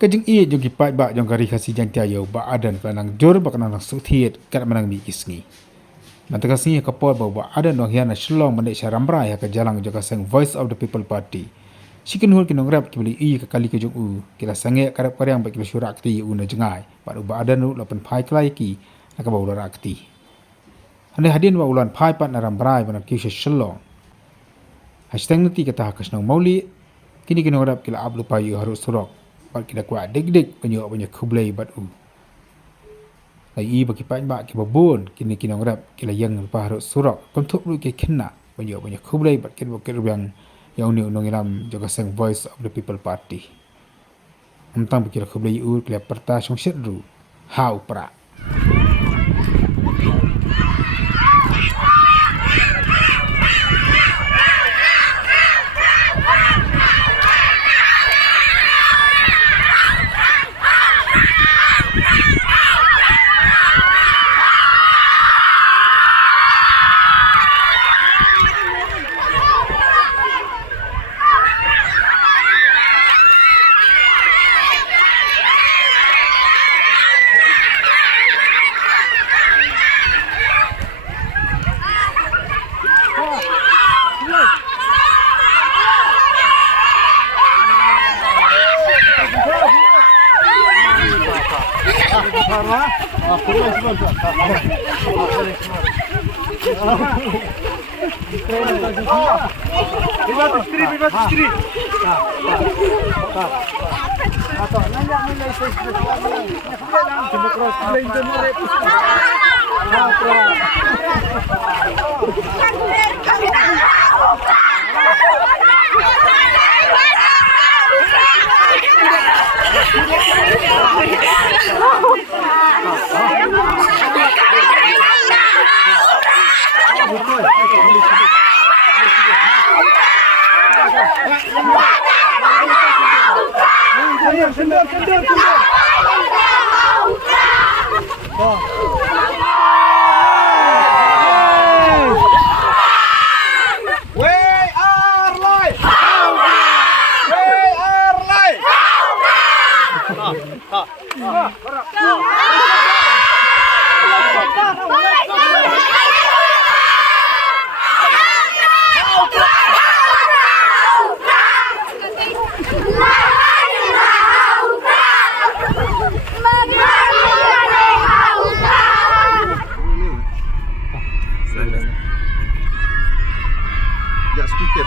Kajeng iya jogi pai ba jong kari kasi jang tiayo ba adan panang jor ba kanang suthiet kat manang mi kisngi. Mantakasni kapol ba adan dong hiana shlong mande syaramra ya ka jalang joka sang Voice of the People Party. Sikin hul kinong rap kibali iya ka kali ke jong kila sange karap karyang ba kila syura akti na jengai ba adan nu lapan pai klai ki na ka ba ular akti. Hande hadin ba ulan pai pat na rambrai ba na kisha shlong. Hashtag nanti kata hakas nong mauli kini kinong rap kila ablu payu harus surok. Bat kita kuat deg-deg penyok punya kublai bat Lai bagi pai ba ki babon kini kinong rap kila yang lepas harus surok kontuk lu ke kena penyok punya kublai bat kira yang ni unong ilam jaga sang Voice of the People Party. Tentang pikir kublai kila perta song syedru hau pra. Ya speaker.